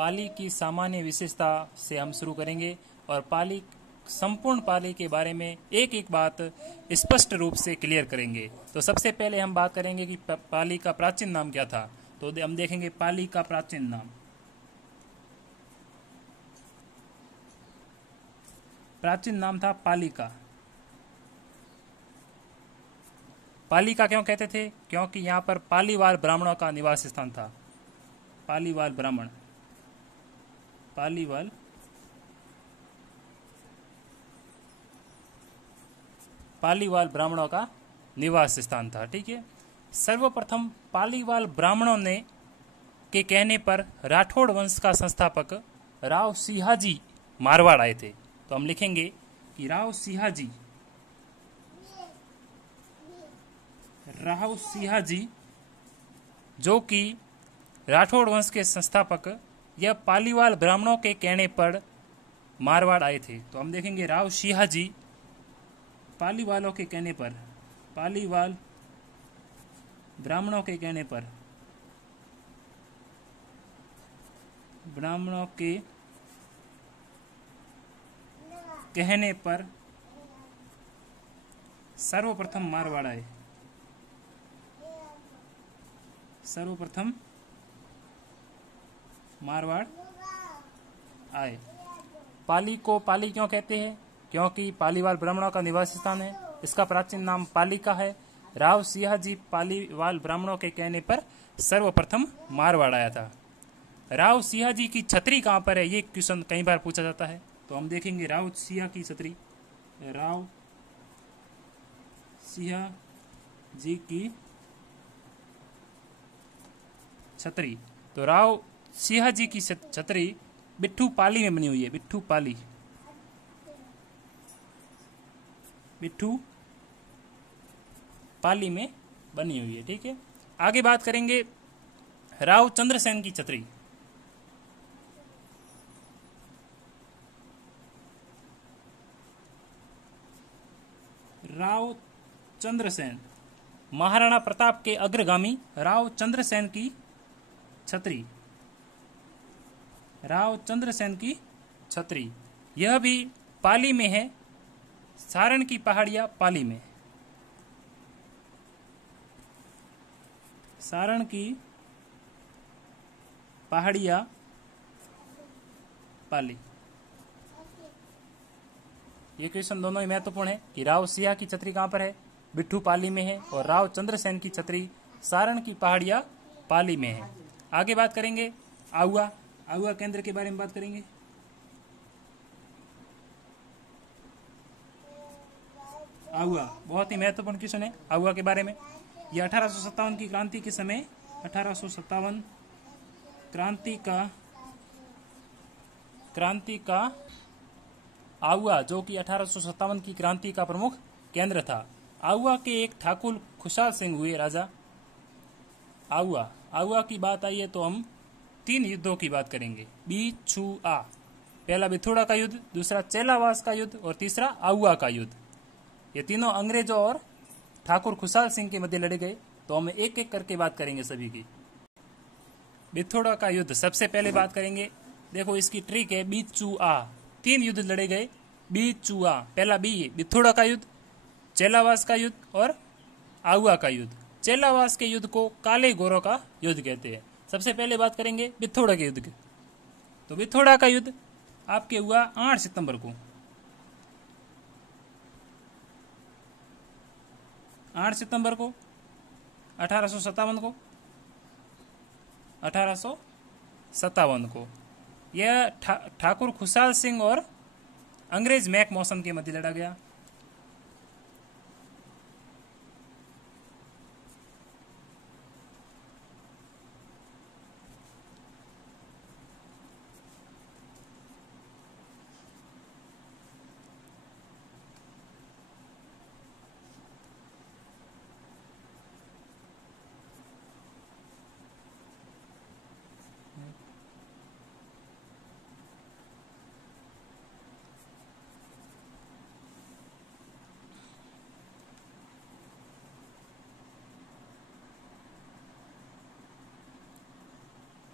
पाली की सामान्य विशेषता से हम शुरू करेंगे और संपूर्ण पाली के बारे में एक एक बात स्पष्ट रूप से क्लियर करेंगे। तो सबसे पहले हम बात करेंगे कि पाली का प्राचीन नाम क्या था। तो हम देखेंगे पाली का प्राचीन नाम। प्राचीन नाम था पालिका। पालिका क्यों कहते थे? क्योंकि यहाँ पर पालीवाल ब्राह्मणों का निवास स्थान था। पालीवाल ब्राह्मण, पालीवाल ब्राह्मणों का निवास स्थान था। ठीक है। सर्वप्रथम पालीवाल ब्राह्मणों ने के कहने पर राठौड़ वंश का संस्थापक राव सिंहाजी मारवाड़ आए थे। तो हम लिखेंगे कि राव सिंहाजी जो कि राठौड़ वंश के संस्थापक यह पालीवाल ब्राह्मणों के कहने पर मारवाड़ आए थे। तो हम देखेंगे राव सिंहाजी पालीवालों के कहने पर, पालीवाल ब्राह्मणों के कहने पर, ब्राह्मणों के कहने पर सर्वप्रथम मारवाड़ आए। सर्वप्रथम मारवाड़ आए। पाली को पाली क्यों कहते हैं? क्योंकि पालीवाल ब्राह्मणों का निवास स्थान है। इसका प्राचीन नाम पालिका है। राव सिंहाजी पालीवाल ब्राह्मणों के कहने पर सर्वप्रथम मारवाड़ आया था। राव सिंहाजी की छतरी कहाँ पर है? ये क्वेश्चन कई बार पूछा जाता है। तो हम देखेंगे राव सिंह की छतरी, राव सिंहाजी की छतरी। तो राव सिंहाजी की छतरी बिट्ठू पाली में बनी हुई है। बिट्ठू पाली में बनी हुई है। ठीक है। आगे बात करेंगे राव चंद्रसेन की छतरी। राव चंद्रसेन, महाराणा प्रताप के अग्रगामी राव चंद्रसेन की छतरी। राव चंद्रसेन की छतरी यह भी पाली में है। सारण की पहाड़ियां पाली में, सारण की पहाड़ियां पाली। ये क्वेश्चन दोनों ही महत्वपूर्ण है कि राव सिंह की छतरी कहां पर है? बिट्ठू पाली में है। और राव चंद्रसेन की छतरी सारण की पहाड़ियां पाली में है। आगे बात करेंगे आहुआ केंद्र के बारे में बात करेंगे। आहुआ बहुत ही महत्वपूर्ण क्वेश्चन है आहुआ के बारे में। यह 1857 की क्रांति के समय, 1857 क्रांति का आहुआ, जो कि 1857 की क्रांति का प्रमुख केंद्र था। आहुआ के एक ठाकुर खुशहाल सिंह हुए राजा। आहुआ की बात आई है तो हम 3 युद्धों की बात करेंगे। बिछुआ, पहला बिथुड़ा का युद्ध, दूसरा चेलावास का युद्ध और तीसरा आहुआ का युद्ध। ये तीनों अंग्रेजों और ठाकुर खुशहाल सिंह के मध्य लड़े गए। तो हम एक एक करके बात करेंगे सभी की। बिथुड़ा का युद्ध सबसे पहले बात करेंगे। देखो इसकी ट्रिक है बिछुआ। 3 युद्ध लड़े गए। बिछुआ, पहला बिथुड़ा का युद्ध, चेलावास का युद्ध और आहुआ का युद्ध। चेलावास के युद्ध को काले गोरों का युद्ध कहते हैं। सबसे पहले बात करेंगे बिथुड़ा के युद्ध की। तो बिथुड़ा का युद्ध आपके हुआ 8 सितंबर को। 8 सितंबर को 1857 को यह ठाकुर खुशहाल सिंह और अंग्रेज मैक मौसम के मध्य लड़ा गया।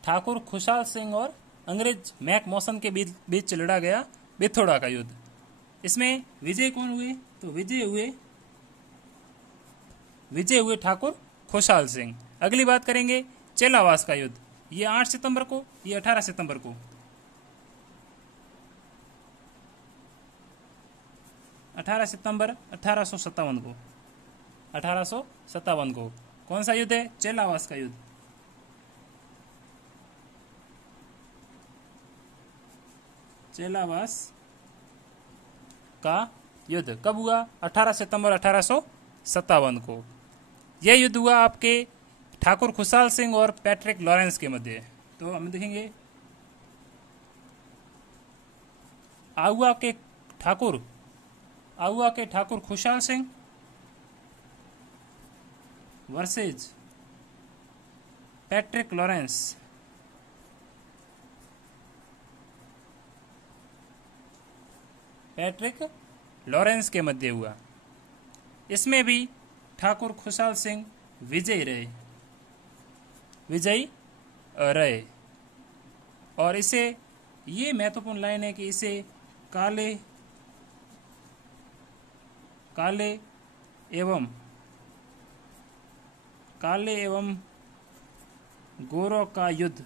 ठाकुर खुशहाल सिंह और अंग्रेज मैक मौसन के बीच लड़ा गया बिथोड़ा का युद्ध। इसमें विजय कौन हुए? तो विजय हुए ठाकुर खुशहाल सिंह। अगली बात करेंगे चेलावास का युद्ध। ये 8 सितंबर को, ये 18 सितंबर को। 18 सितंबर 1857 को, 1857 को कौन सा युद्ध है? चेलावास का युद्ध। चेलावास का युद्ध कब हुआ? 18 सितंबर 1857 को। यह युद्ध हुआ आपके ठाकुर खुशहाल सिंह और पैट्रिक लॉरेंस के मध्य। तो हम देखेंगे आहुआ के ठाकुर खुशहाल Singh versus Patrick Lawrence. Patrick Lawrence के मध्य हुआ। इसमें भी ठाकुर खुशहाल सिंह विजयी रहे। और इसे, ये महत्वपूर्ण लाइन है कि इसे काले एवं गोरों का युद्ध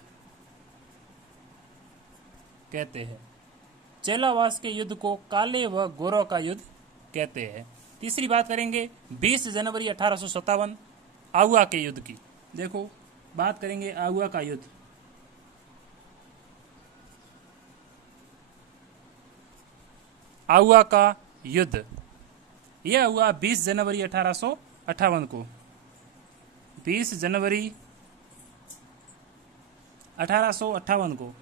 कहते हैं। चेलावास के युद्ध को काले व गोरों का युद्ध कहते हैं। तीसरी बात करेंगे 20 जनवरी 1857 आहुआ के युद्ध की। देखो, बात करेंगे आहुआ का युद्ध। आहुआ का युद्ध यह हुआ 20 जनवरी 1858 को। 20 जनवरी 1858 को,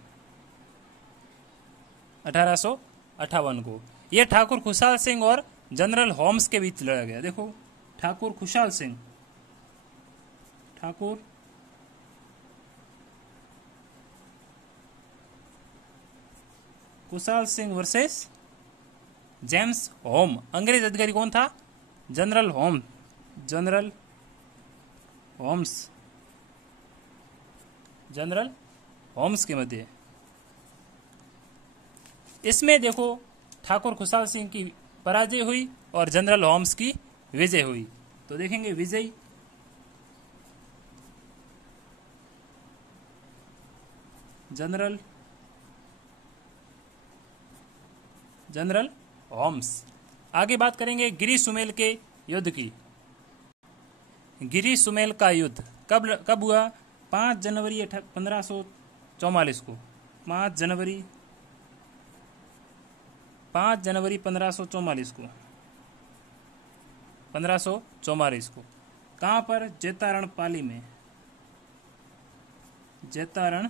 1858 को यह ठाकुर खुशहाल सिंह और जनरल होम्स के बीच लड़ा गया। देखो, ठाकुर खुशहाल सिंह वर्सेस जेम्स होम। अंग्रेज अधिकारी कौन था? जनरल होम्स के मध्य। इसमें देखो, ठाकुर खुशहाल सिंह की पराजय हुई और जनरल होम्स की विजय हुई। तो देखेंगे विजय जनरल होम्स। आगे बात करेंगे गिरी सुमेल के युद्ध की। गिरी सुमेल का युद्ध कब हुआ? 5 जनवरी 1544 को। 5 जनवरी 1544 को। 1544 को कहां पर? जैतारण पाली में। जैतारण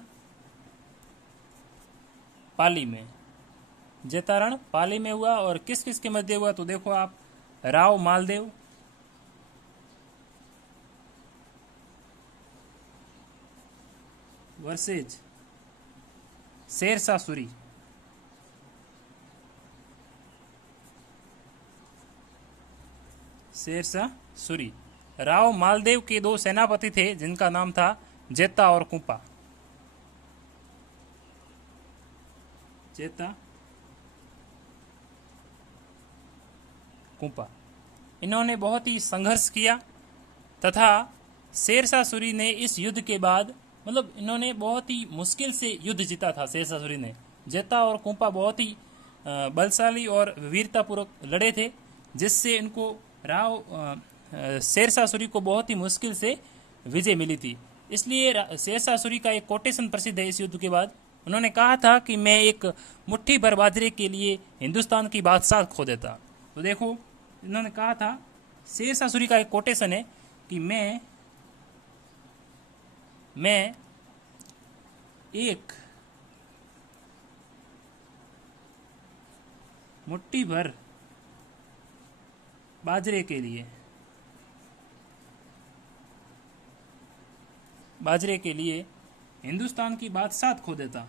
पाली में हुआ। और किस किस के मध्य हुआ? तो देखो आप, राव मालदेव वर्सेज शेरशाह सूरी। राव मालदेव के 2 सेनापति थे जिनका नाम था जेता और कुंपा। इन्होंने बहुत ही संघर्ष किया तथा शेरशाह सूरी ने इस युद्ध के बाद, मतलब इन्होंने बहुत ही मुश्किल से युद्ध जीता था शेरशाह सूरी ने। जेता और कुंपा बहुत ही बलशाली और वीरतापूर्वक लड़े थे, जिससे इनको शेरशाह सूरी को बहुत ही मुश्किल से विजय मिली थी। इसलिए शेरशाह सूरी का एक कोटेशन प्रसिद्ध है इस युद्ध के बाद। उन्होंने कहा था कि मैं एक मुट्ठी भर बाजरे के लिए हिंदुस्तान की बादशाह खो देता। तो देखो, इन्होंने कहा था, शेरशाह सूरी का एक कोटेशन है कि मैं एक मुट्ठी भर बाजरे के लिए हिंदुस्तान की बादशाह खो देता।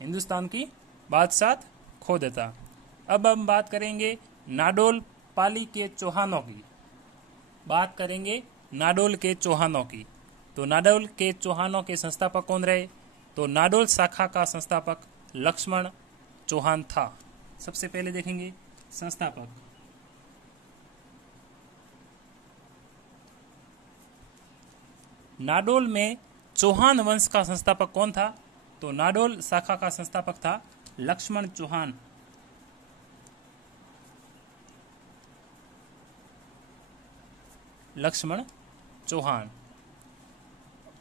हिंदुस्तान की बादशाह खो देता। अब हम बात करेंगे नाडोल पाली के चौहानों की। बात करेंगे नाडोल के चौहानों की। तो नाडोल के चौहानों के संस्थापक कौन रहे? तो नाडोल शाखा का संस्थापक लक्ष्मण चौहान था। सबसे पहले देखेंगे संस्थापक। नाडोल में चौहान वंश का संस्थापक कौन था? तो नाडोल शाखा का संस्थापक था लक्ष्मण चौहान। लक्ष्मण चौहान।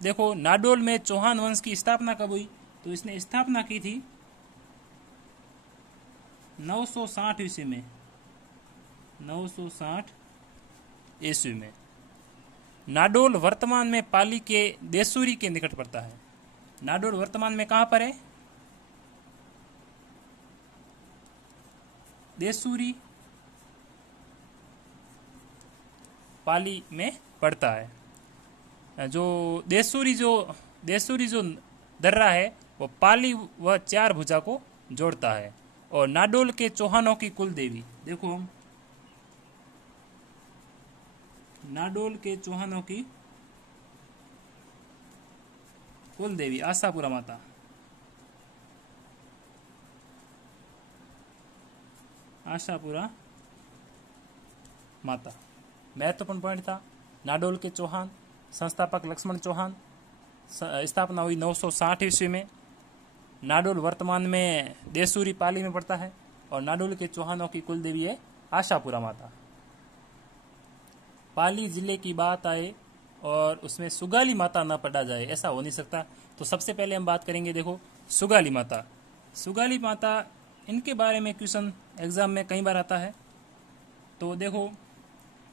देखो नाडोल में चौहान वंश की स्थापना कब हुई? तो इसने स्थापना की थी 960 ईस्वी में। 960 ईस्वी में। नाडोल वर्तमान में पाली के देसूरी के निकट पड़ता है। नाडोल वर्तमान में कहां पर है? देसूरी पाली में पड़ता है। जो देसूरी जो दर्रा है वो पाली व चार भुजा को जोड़ता है। और नाडोल के चौहानों की कुल देवी देखो हम, नाडोल के चौहानों की कुल देवी आशापुरा माता। आशापुरा माता महत्वपूर्ण पॉइंट था। नाडोल के चौहान, संस्थापक लक्ष्मण चौहान, स्थापना हुई 960 ईस्वी में। नाडोल वर्तमान में देसूरी पाली में पड़ता है। और नाडोल के चौहानों की कुल देवी है आशापुरा माता। पाली जिले की बात आए और उसमें सुगाली माता न पढ़ा जाए, ऐसा हो नहीं सकता। तो सबसे पहले हम बात करेंगे, देखो सुगाली माता। सुगाली माता, इनके बारे में क्वेश्चन एग्जाम में कई बार आता है। तो देखो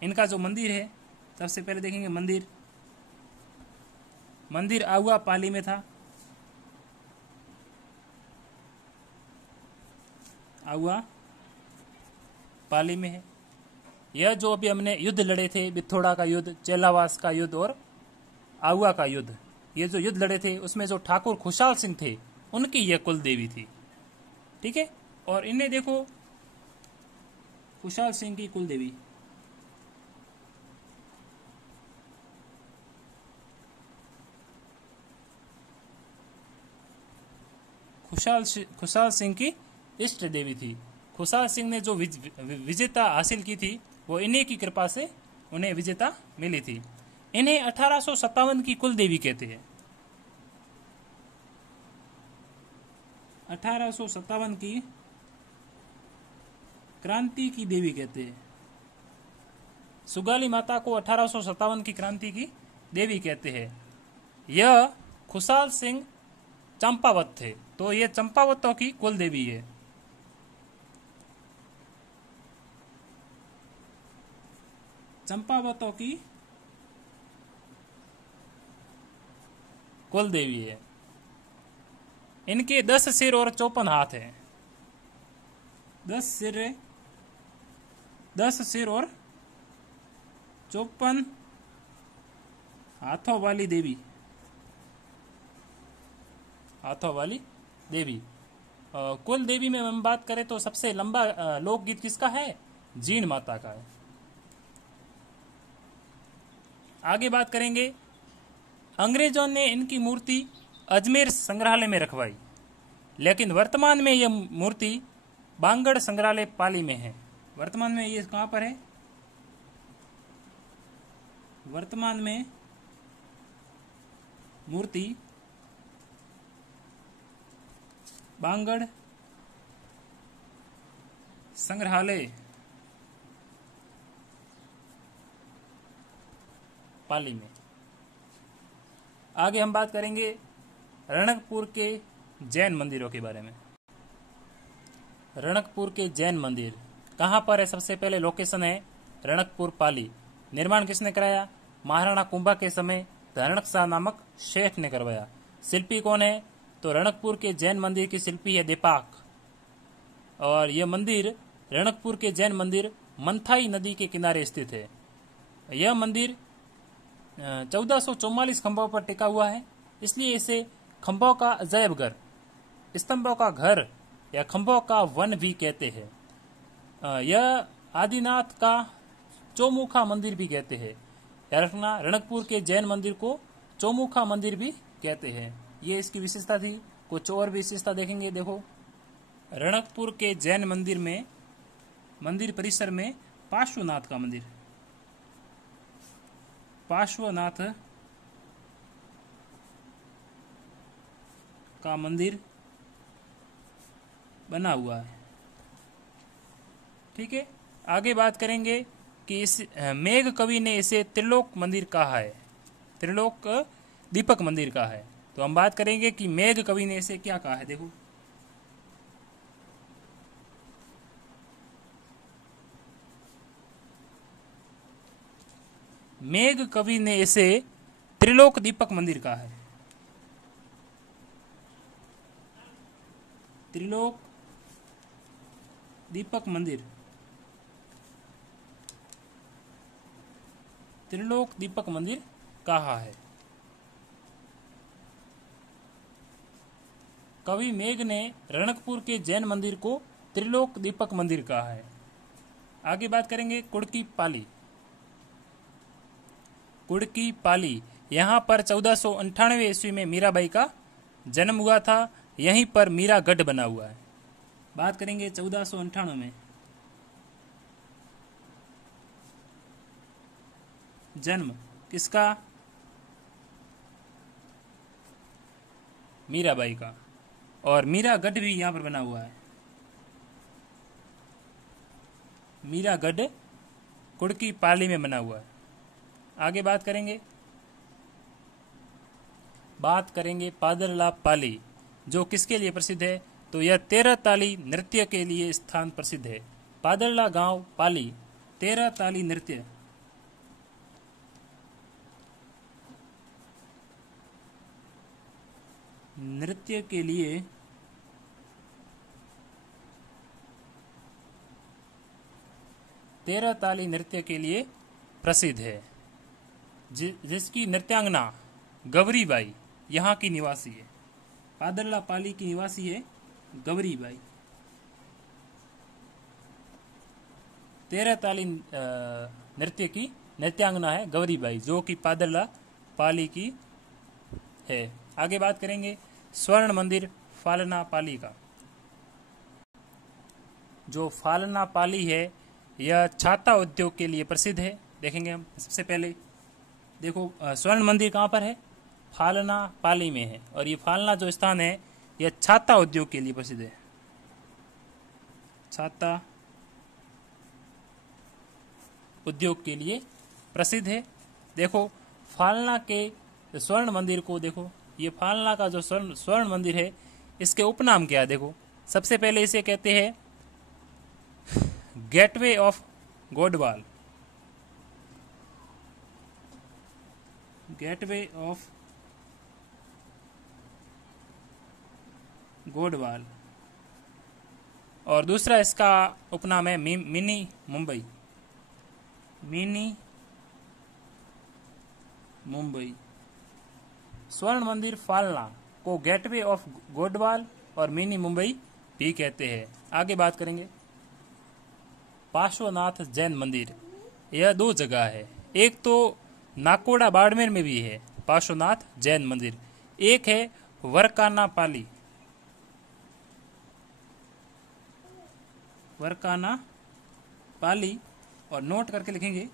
इनका जो मंदिर है, सबसे पहले देखेंगे मंदिर आहुआ पाली में था। आहुआ पाली में है। यह जो अभी हमने युद्ध लड़े थे, बिथोड़ा का युद्ध, चेलावास का युद्ध और आहुआ का युद्ध, ये जो युद्ध लड़े थे उसमें जो ठाकुर खुशहाल सिंह थे उनकी यह कुल देवी थी। ठीक है। और इन्हें देखो खुशहाल सिंह की कुल देवी, खुशहाल सिंह की इष्ट देवी थी। खुशहाल सिंह ने जो विजेता हासिल की थी वो इन्हीं की कृपा से उन्हें विजेता मिली थी। इन्हें 1857 की कुल देवी कहते हैं। 1857 की क्रांति की देवी कहते हैं। सुगाली माता को 1857 की क्रांति की देवी कहते हैं। यह खुशहाल सिंह चंपावत थे, तो ये चंपावतों की कुल देवी है। चंपावतों की कुल देवी है। इनके 10 सिर और 54 हाथ हैं। 10 सिर और 54 हाथों वाली देवी। हाथों वाली देवी। कुल देवी में हम बात करें तो सबसे लंबा लोकगीत किसका है? जीण माता का है। आगे बात करेंगे, अंग्रेजों ने इनकी मूर्ति अजमेर संग्रहालय में रखवाई, लेकिन वर्तमान में यह मूर्ति बांगड़ संग्रहालय पाली में है। वर्तमान में ये कहां पर है? वर्तमान में मूर्ति बांगड़ संग्रहालय पाली में। आगे हम बात करेंगे रणकपुर के जैन मंदिरों के बारे में। रणकपुर के जैन मंदिर कहां पर है? सबसे पहले लोकेशन है रणकपुर पाली। निर्माण किसने कराया? महाराणा कुंभा के समय धरणक शाह नामक शेठ ने करवाया। शिल्पी कौन है? तो रणकपुर के जैन मंदिर की शिल्पी है दीपाक। और यह मंदिर, रणकपुर के जैन मंदिर मंथाई नदी के किनारे स्थित है। यह मंदिर 1444 खंभों पर टिका हुआ है, इसलिए इसे खंभों का अजायब घर, स्तंभों का घर या खंभों का वन भी कहते हैं। यह आदिनाथ का चौमुखा मंदिर भी कहते हैं। याद रखना, रणकपुर के जैन मंदिर को चौमुखा मंदिर भी कहते हैं। ये इसकी विशेषता थी। कुछ और भी विशेषता देखेंगे। देखो, रणकपुर के जैन मंदिर में, मंदिर परिसर में पार्श्वनाथ का मंदिर, पार्श्वनाथ का मंदिर बना हुआ है। ठीक है, आगे बात करेंगे कि इस मेघ कवि ने इसे त्रिलोक मंदिर कहा है, त्रिलोक दीपक मंदिर कहा है। तो हम बात करेंगे कि मेघ कवि ने इसे क्या कहा है। देखो, मेघ कवि ने इसे त्रिलोक दीपक मंदिर कहा है, त्रिलोक दीपक मंदिर, त्रिलोक दीपक मंदिर कहा है। कवि मेघ ने रणकपुर के जैन मंदिर को त्रिलोक दीपक मंदिर कहा है। आगे बात करेंगे कुड़की पाली, कुड़की पाली, यहाँ पर 1498 ईस्वी में मीराबाई का जन्म हुआ था। यहीं पर मीरा गढ़ बना हुआ है। बात करेंगे 1498 में जन्म किसका, मीराबाई का, और मीरा गढ़ भी यहाँ पर बना हुआ है। मीरा गढ़ कुड़की पाली में बना हुआ है। आगे बात करेंगे पादरला पाली, जो किसके लिए प्रसिद्ध है। तो यह 13 ताली नृत्य के लिए स्थान प्रसिद्ध है। पादरला गांव पाली 13 ताली नृत्य के लिए तेरह ताली नृत्य के लिए प्रसिद्ध है, जिसकी नृत्यांगना गौरीबाई यहाँ की निवासी है। पादरला पाली की निवासी है गौरीबाई। 13 ताली नृत्य की नृत्यांगना है गौरीबाई, जो कि पादरला पाली की है। आगे बात करेंगे स्वर्ण मंदिर फालना पाली का। जो फालना पाली है, यह छाता उद्योग के लिए प्रसिद्ध है। देखेंगे हम। सबसे पहले देखो, स्वर्ण मंदिर कहाँ पर है, फालना पाली में है। और ये फालना जो स्थान है, यह छाता उद्योग के लिए प्रसिद्ध है। छाता उद्योग के लिए प्रसिद्ध है। देखो, फालना के स्वर्ण मंदिर को देखो, ये फालना का जो स्वर्ण मंदिर है, इसके उपनाम क्या है। देखो, सबसे पहले इसे कहते हैं गेटवे ऑफ गोडवाल, गेटवे ऑफ गोडवाल। और दूसरा इसका उपनाम है मिनी मुंबई, मिनी मुंबई। स्वर्ण मंदिर फालना को गेटवे ऑफ गोडवाल और मिनी मुंबई भी कहते हैं। आगे बात करेंगे पार्श्वनाथ जैन मंदिर। यह 2 जगह है, एक तो नाकोड़ा बाड़मेर में भी है पार्श्वनाथ जैन मंदिर, एक है वरकाना पाली, वरकाना पाली। और नोट करके लिखेंगे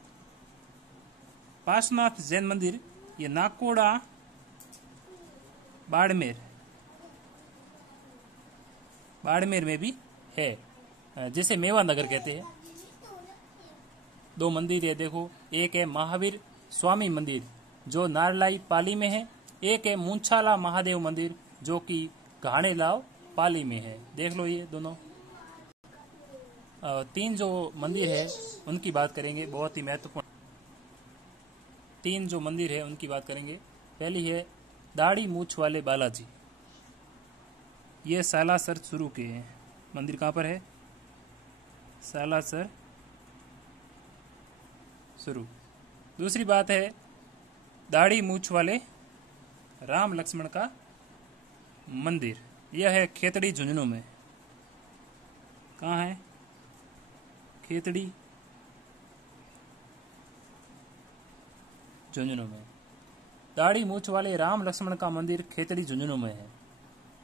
पार्श्वनाथ जैन मंदिर, ये नाकोड़ा बाड़मेर में भी है, जिसे मेवा नगर कहते हैं। 2 मंदिर है। देखो, एक है महावीर स्वामी मंदिर जो नारलाई पाली में है, एक है मुंछाला महादेव मंदिर जो कि घाणेलाव पाली में है। देख लो ये दोनों। 3 जो मंदिर है उनकी बात करेंगे, बहुत ही महत्वपूर्ण 3 जो मंदिर है उनकी बात करेंगे। पहली है दाढ़ी मूछ वाले बालाजी, ये सालासर शुरू के हैं। मंदिर कहाँ पर है, सालासर शुरू। दूसरी बात है दाढ़ी मूछ वाले राम लक्ष्मण का मंदिर, यह है खेतड़ी झुंझुनू में। कहाँ है, खेतड़ी झुंझुनू में। दाढ़ी मूछ वाले राम लक्ष्मण का मंदिर खेतड़ी झुंझुनू में है।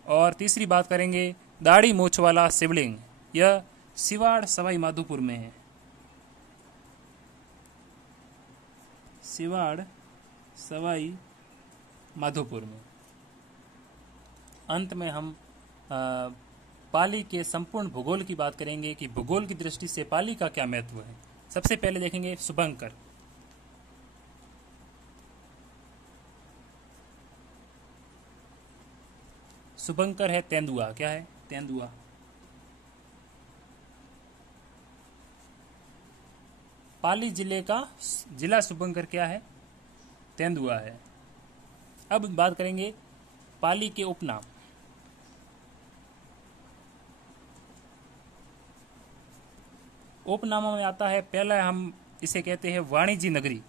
और तीसरी बात करेंगे दाढ़ी मूछ वाला शिवलिंग, यह सिवाड़ सवाई माधोपुर में है। सिवाड़ सवाई माधोपुर में। अंत में हम पाली के संपूर्ण भूगोल की बात करेंगे कि भूगोल की दृष्टि से पाली का क्या महत्व है। सबसे पहले देखेंगे शुभंकर। शुभंकर है तेंदुआ। क्या है? तेंदुआ। पाली जिले का जिला शुभंकर क्या है? तेंदुआ है। अब बात करेंगे पाली के उपनाम। उपनामों में आता है, पहला हम इसे कहते हैं वाणिज्य नगरी।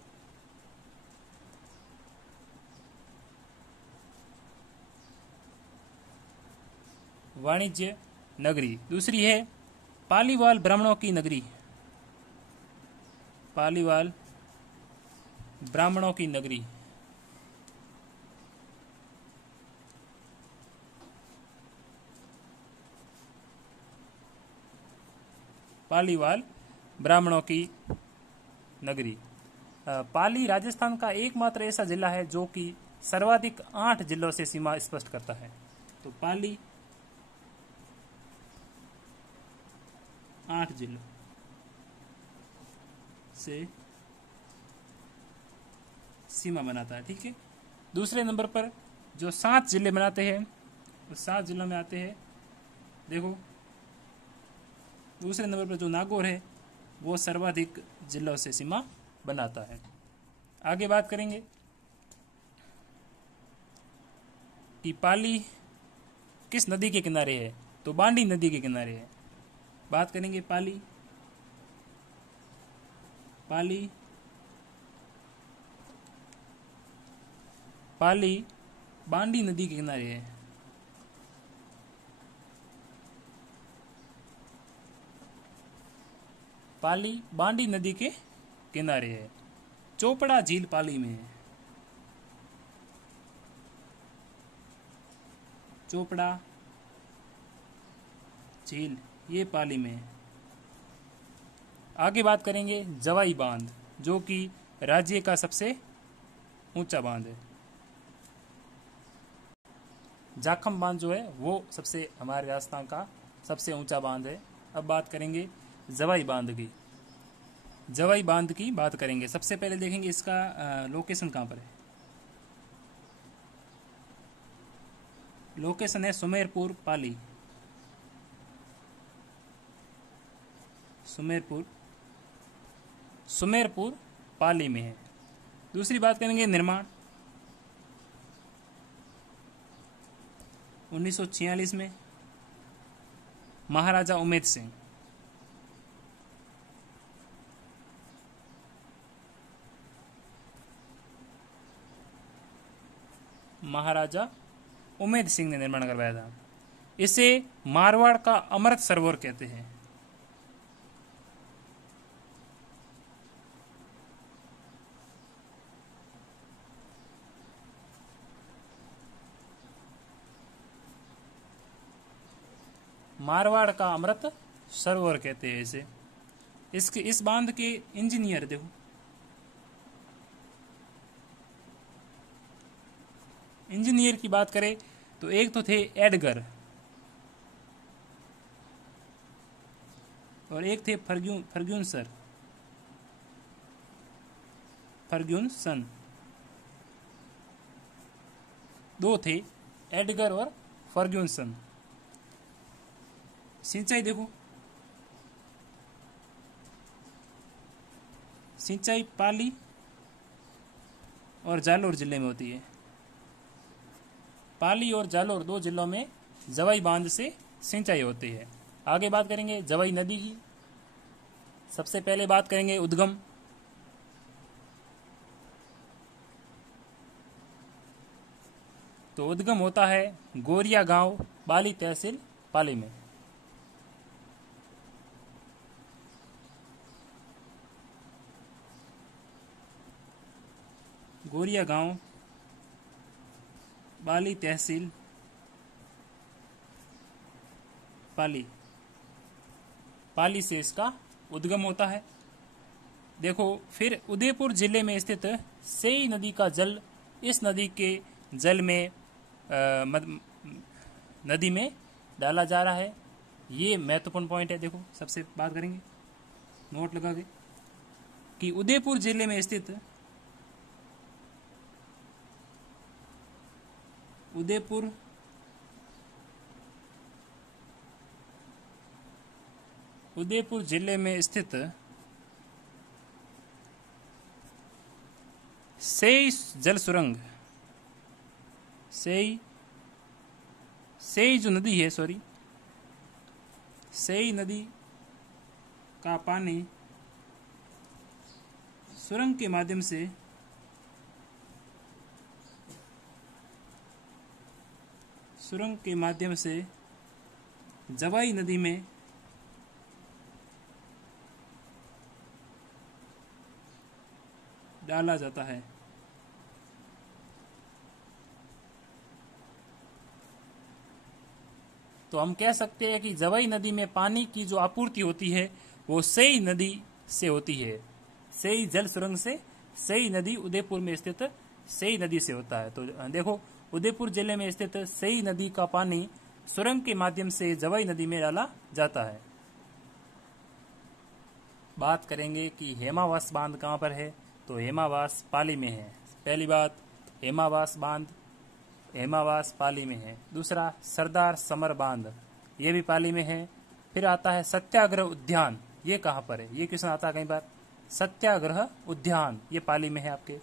वाणिज्य नगरी। दूसरी है पालीवाल ब्राह्मणों की नगरी। पालीवाल ब्राह्मणों की नगरी। पालीवाल ब्राह्मणों की नगरी। पाली राजस्थान का एकमात्र ऐसा जिला है जो कि सर्वाधिक 8 जिलों से सीमा स्पष्ट करता है। तो पाली 8 जिलों से सीमा बनाता है। ठीक है। दूसरे नंबर पर जो 7 जिले बनाते हैं, वो 7 जिलों में आते हैं। देखो, दूसरे नंबर पर जो नागौर है वो सर्वाधिक जिलों से सीमा बनाता है। आगे बात करेंगे कि पाली किस नदी के किनारे है, तो बांडी नदी के किनारे है। बात करेंगे पाली बांडी नदी के किनारे है। पाली बांडी नदी के किनारे है। चोपड़ा झील पाली में है। चोपड़ा झील ये पाली में है। आगे बात करेंगे जवाई बांध, जो कि राज्य का सबसे ऊंचा बांध है। जाखम बांध जो है वो सबसे हमारे राजस्थान का सबसे ऊंचा बांध है। अब बात करेंगे जवाई बांध की। जवाई बांध की बात करेंगे। सबसे पहले देखेंगे इसका लोकेशन कहाँ पर है। लोकेशन है सुमेरपुर पाली। सुमेरपुर पाली में है। दूसरी बात करेंगे निर्माण। 1946 में महाराजा उमेद सिंह। महाराजा उमेद सिंह ने निर्माण करवाया था। इसे मारवाड़ का अमृत सरोवर कहते हैं। मारवाड़ का अमृत सरोवर कहते हैं इसे। इसके इस बांध के इंजीनियर देखो, इंजीनियर की बात करें तो एक तो थे एडगर और एक थे फर्ग्यूसन। दो थे एडगर और फर्ग्यूसन। सिंचाई देखो, सिंचाई पाली और जालोर जिले में होती है। पाली और जालोर 2 जिलों में जवाई बांध से सिंचाई होती है। आगे बात करेंगे जवाई नदी की। सबसे पहले बात करेंगे उद्गम। तो उद्गम होता है गोरिया गांव, बाली तहसील पाली में। गोरिया गांव, पाली तहसील, पाली से इसका उद्गम होता है। देखो फिर उदयपुर जिले में स्थित सेई नदी का जल इस नदी के जल में नदी में डाला जा रहा है। ये महत्वपूर्ण पॉइंट है। देखो सबसे बात करेंगे नोट लगा के कि उदयपुर जिले में स्थित उदयपुर जिले में स्थित सेई जल सुरंग, सेई जो नदी है, सेई नदी का पानी सुरंग के माध्यम से जवाई नदी में डाला जाता है। तो हम कह सकते हैं कि जवाई नदी में पानी की जो आपूर्ति होती है वो सेई नदी से होती है। सेई जल सुरंग से सेई नदी उदयपुर में स्थित सेई नदी से होता है। तो देखो उदयपुर जिले में स्थित सेई नदी का पानी सुरंग के माध्यम से जवाई नदी में डाला जाता है। बात करेंगे कि हेमावास बांध कहाँ पर है। तो हेमावास पाली में है। पहली बात, हेमावास बांध हेमावास पाली में है। दूसरा, सरदार समर बांध, ये भी पाली में है। फिर आता है सत्याग्रह उद्यान, ये कहाँ पर है, ये क्वेश्चन आता है कई बार। सत्याग्रह उद्यान ये पाली में है आपके।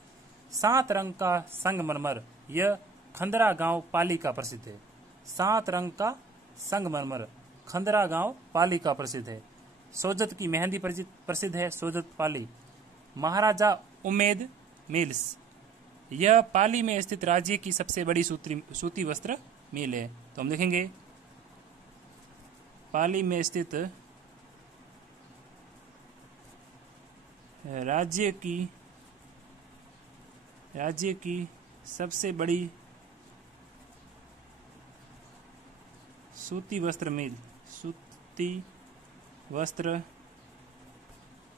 7 रंग का संगमरमर, यह खंदरा गांव पाली का प्रसिद्ध है। 7 रंग का संगमरमर खंदरा गांव पाली का प्रसिद्ध है। सोजत की मेहंदी प्रसिद्ध है, सोजत पाली। महाराजा उमेद मिल्स, यह पाली में स्थित राज्य की सबसे बड़ी सूती वस्त्र मिल है। तो हम देखेंगे पाली में स्थित राज्य की सबसे बड़ी सूती वस्त्र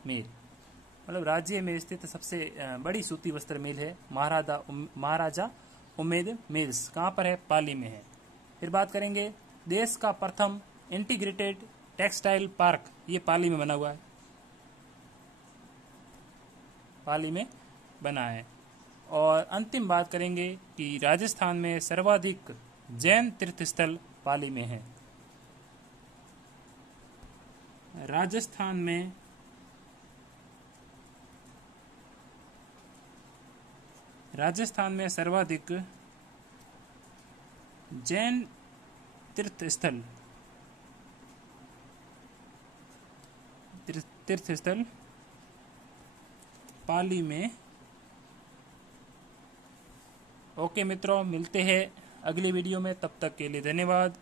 मिल मतलब राज्य में स्थित सबसे बड़ी सूती वस्त्र मिल है महाराजा उमेद मिल्स। कहाँ पर है, पाली में है। फिर बात करेंगे देश का प्रथम इंटीग्रेटेड टेक्सटाइल पार्क, ये पाली में बना हुआ है, पाली में बना है। और अंतिम बात करेंगे कि राजस्थान में सर्वाधिक जैन तीर्थस्थल पाली में है। राजस्थान में सर्वाधिक जैन तीर्थस्थल पाली में। ओके मित्रों, मिलते हैं अगली वीडियो में, तब तक के लिए धन्यवाद।